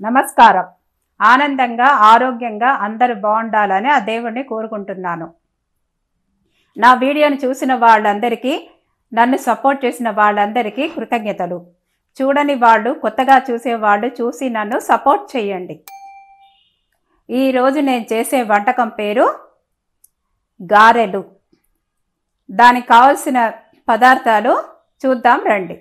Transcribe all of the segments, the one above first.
నమస్కారం. ఆనందంగా ఆరోగ్యంగా అందరూ బాగుండాలని ఆ దేవుణ్ణి కోరుకుంటున్నాను. నా వీడియోని చూసిన వాళ్ళందరికీ, నన్ను సపోర్ట్ చేసిన వాళ్ళందరికీ కృతజ్ఞతలు. చూడని వాళ్ళు, కొత్తగా చూసేవాళ్ళు చూసి నన్ను సపోర్ట్ చేయండి. ఈరోజు నేను చేసే వంటకం పేరు గారెలు. దానికి కావలసిన పదార్థాలు చూద్దాం రండి.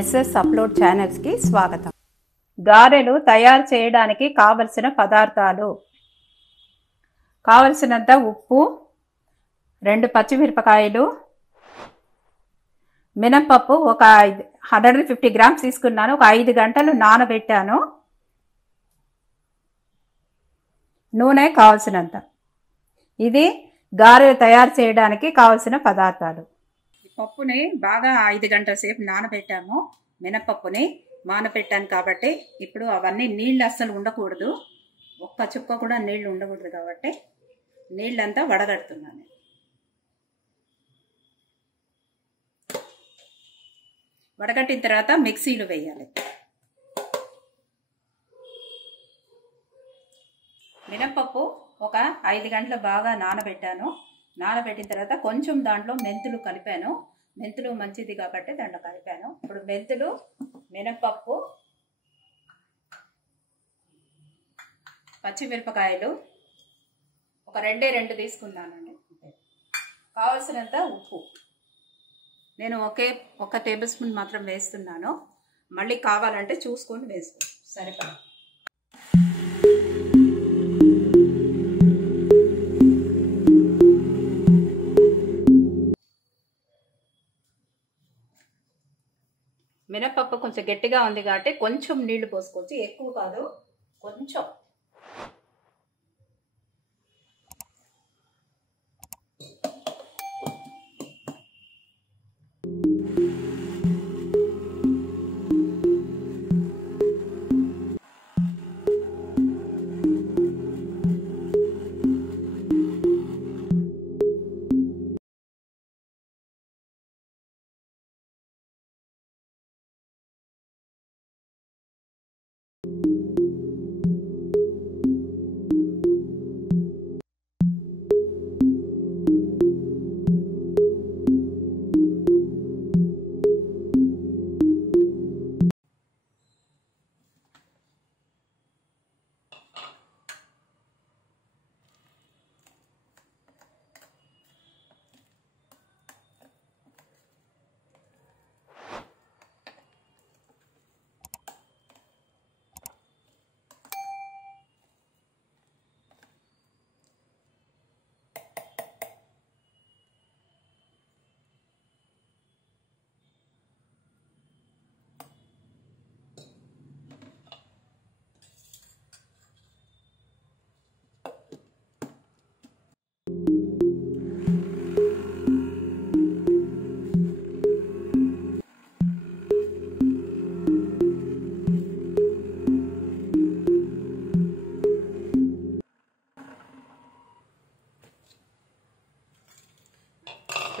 ఎస్ఎస్ అప్లోడ్ ఛానల్స్కి స్వాగతం. గారెలు తయారు చేయడానికి కావలసిన పదార్థాలు: కావలసినంత ఉప్పు, 2 పచ్చిమిరపకాయలు, మినపప్పు ఒక 150 గ్రామ్స్ తీసుకున్నాను. ఒక 5 గంటలు నానబెట్టాను. నూనె కావలసినంత. ఇది గారెలు తయారు చేయడానికి కావలసిన పదార్థాలు. పప్పుని బాగా 5 గంటల సేపు నానబెట్టాము. మినపప్పుని నానబెట్టాను కాబట్టి ఇప్పుడు అవన్నీ నీళ్ళు అస్సలు ఉండకూడదు, ఒక్క చుక్క కూడా నీళ్లు ఉండకూడదు కాబట్టి నీళ్ళంతా వడగడుతున్నాను. వడగట్టిన తర్వాత మిక్సీలో వేయాలి. మినపప్పు ఒక 5 గంటలు బాగా నానబెట్టాను. నానబెట్టిన తర్వాత కొంచెం దాంట్లో మెంతులు కలిపాను. మెంతులు మంచిది కాబట్టి దాంట్లో కలిపాను. ఇప్పుడు మెంతులు, మినపప్పు, పచ్చిమిరపకాయలు ఒక 2 తీసుకున్నానండి. కావలసినంత ఉప్పు నేను ఒక టేబుల్ స్పూన్ మాత్రం వేస్తున్నాను. మళ్ళీ కావాలంటే చూసుకొని వేసుకో సరిపడా. మినపప్పు కొంచెం గట్టిగా ఉంది కాబట్టి కొంచెం నీళ్లు పోసుకోవచ్చు, ఎక్కువ కాదు, కొంచెం.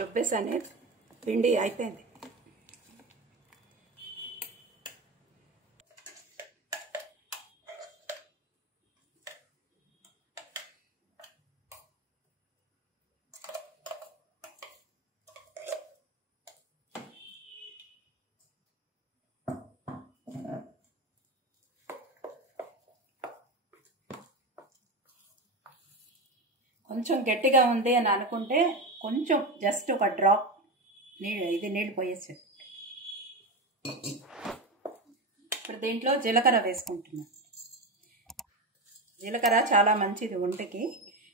రుబ్బేసానే, పిండి అయిపోయింది. కొంచెం గట్టిగా ఉంది అని అనుకుంటే కొంచెం జస్ట్ ఒక డ్రాప్ నీళ్ళు పోయేసి. ఇప్పుడు దీంట్లో జీలకర్ర వేసుకుంటున్నాను. జీలకర్ర చాలా మంచిది ఒంటికి.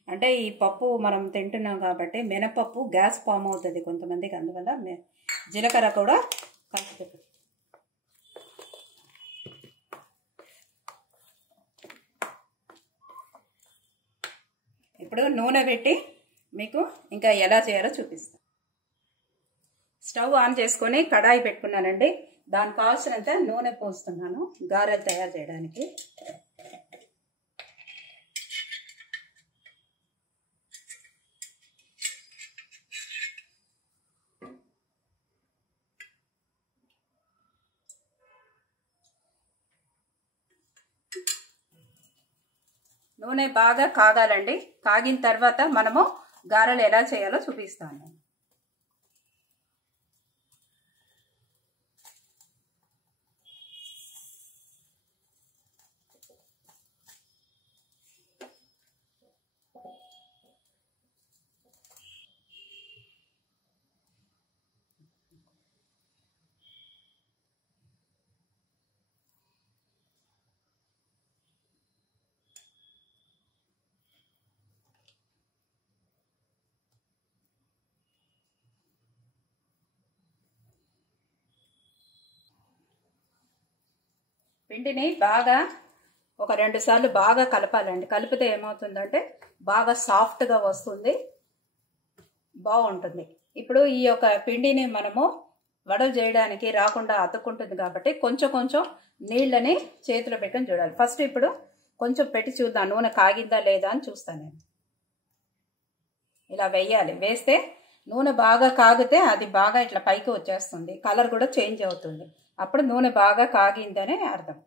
అంటే ఈ పప్పు మనం తింటున్నాం కాబట్టి మినపప్పు గ్యాస్ ఫామ్ అవుతుంది కొంతమందికి, అందువల్ల జీలకర్ర కూడా కలుపుతుంది. ఇప్పుడు నూనె పెట్టి మీకు ఇంకా ఎలా చేయాలో చూపిస్తాను. స్టవ్ ఆన్ చేసుకొని కడాయి పెట్టుకున్నానండి. దానికి కావాల్సినంత నూనె పోస్తున్నాను గారెలు తయారు చేయడానికి. నూనె బాగా కాగాలండి. కాగిన తర్వాత మనము గారెలు ఎలా చేయాలో చూపిస్తాను. పిండిని బాగా ఒక 2 సార్లు బాగా కలపాలండి. కలిపితే ఏమవుతుందంటే బాగా సాఫ్ట్గా వస్తుంది, బాగుంటుంది. ఇప్పుడు ఈ యొక్క పిండిని మనము వడలు చేయడానికి రాకుండా అతుక్కుంటుంది కాబట్టి కొంచెం కొంచెం నీళ్ళని చేతిలో పెట్టుకొని చూడాలి. ఫస్ట్ ఇప్పుడు కొంచెం పెట్టి చూద్దాం నూనె కాగిందా లేదా అని చూస్తాను నేను. ఇలా వేయాలి. వేస్తే నూనె బాగా కాగితే అది బాగా ఇట్లా పైకి వచ్చేస్తుంది, కలర్ కూడా చేంజ్ అవుతుంది. అప్పుడు నూనె బాగా కాగిందనే అర్థం.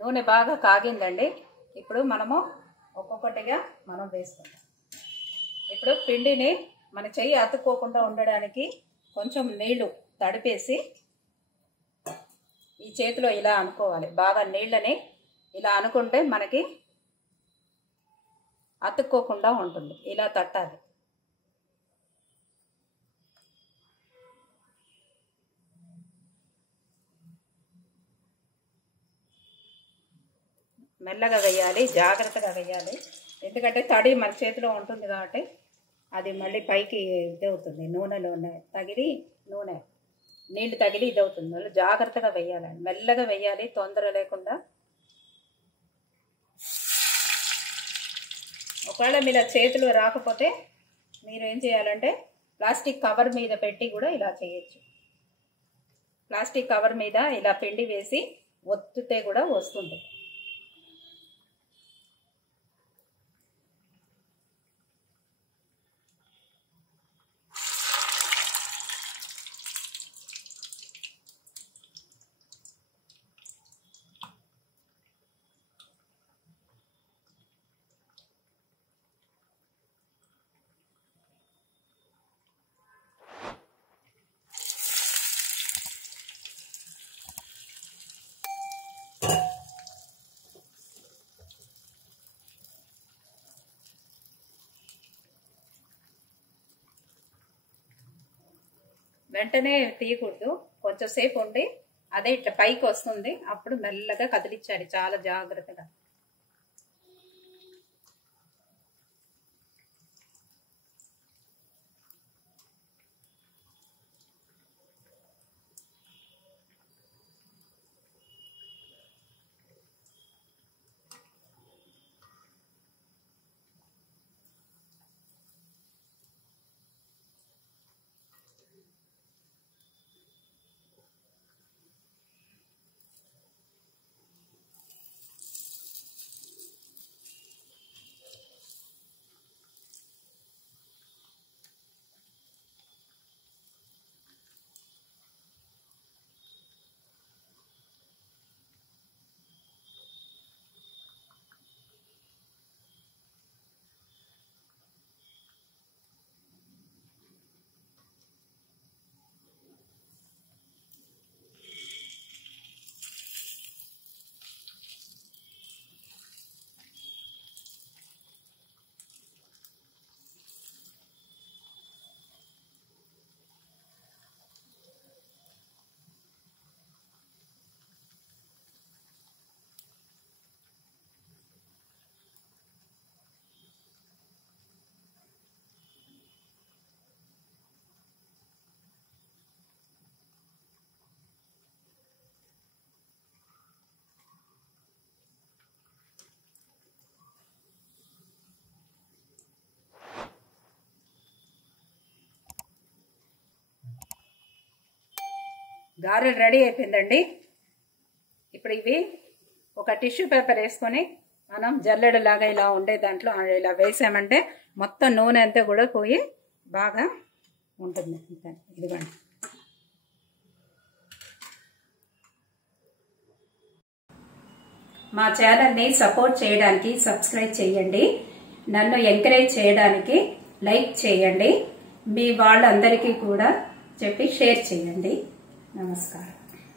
నూనె బాగా కాగిందండి. ఇప్పుడు మనము ఒక్కొక్కటిగా మనం వేసుకుందాం. ఇప్పుడు పిండిని మన చెయ్యి అతుక్కోకుండా ఉండడానికి కొంచెం నీళ్లు తడిపేసి ఈ చేతిలో ఇలా అనుకోవాలి. బాగా నీళ్ళని ఇలా అనుకుంటే మనకి అతుక్కోకుండా ఉంటుంది. ఇలా తట్టాలి. మెల్లగా వేయాలి, జాగ్రత్తగా వేయాలి. ఎందుకంటే తడి మన చేతిలో ఉంటుంది కాబట్టి అది మళ్ళీ పైకి ఇది అవుతుంది. నూనెలో తగిలి నూనె నీళ్ళు తగిలి ఇది అవుతుంది. మళ్ళీ జాగ్రత్తగా వేయాలండి, మెల్లగా వేయాలి, తొందర లేకుండా. ఒకవేళ మీరు చేతిలో రాకపోతే మీరు ఏం చేయాలంటే ప్లాస్టిక్ కవర్ మీద పెట్టి కూడా ఇలా చేయొచ్చు. ప్లాస్టిక్ కవర్ మీద ఇలా పిండి వేసి ఒత్తితే కూడా వస్తుంది. వెంటనే తీయకూడదు, కొంచెం సేపు ఉండి అదే ఇట్లా పైకి వస్తుంది. అప్పుడు మెల్లగా కదిలించాలి, చాలా జాగ్రత్తగా. గారెలు రెడీ అయిపోయిందండి. ఇప్పుడు ఇవి ఒక టిష్యూ పేపర్ వేసుకొని మనం జల్లెడలాగా ఇలా ఉండే దాంట్లో ఇలా వేసామంటే మొత్తం నూనె అంతా కూడా పోయి బాగా ఉంటుంది. ఇదిగోండి. మా ఛానల్ని సపోర్ట్ చేయడానికి సబ్స్క్రైబ్ చేయండి. నన్ను ఎంకరేజ్ చేయడానికి లైక్ చేయండి. మీ వాళ్ళందరికీ కూడా చెప్పి షేర్ చేయండి. నమస్కారం.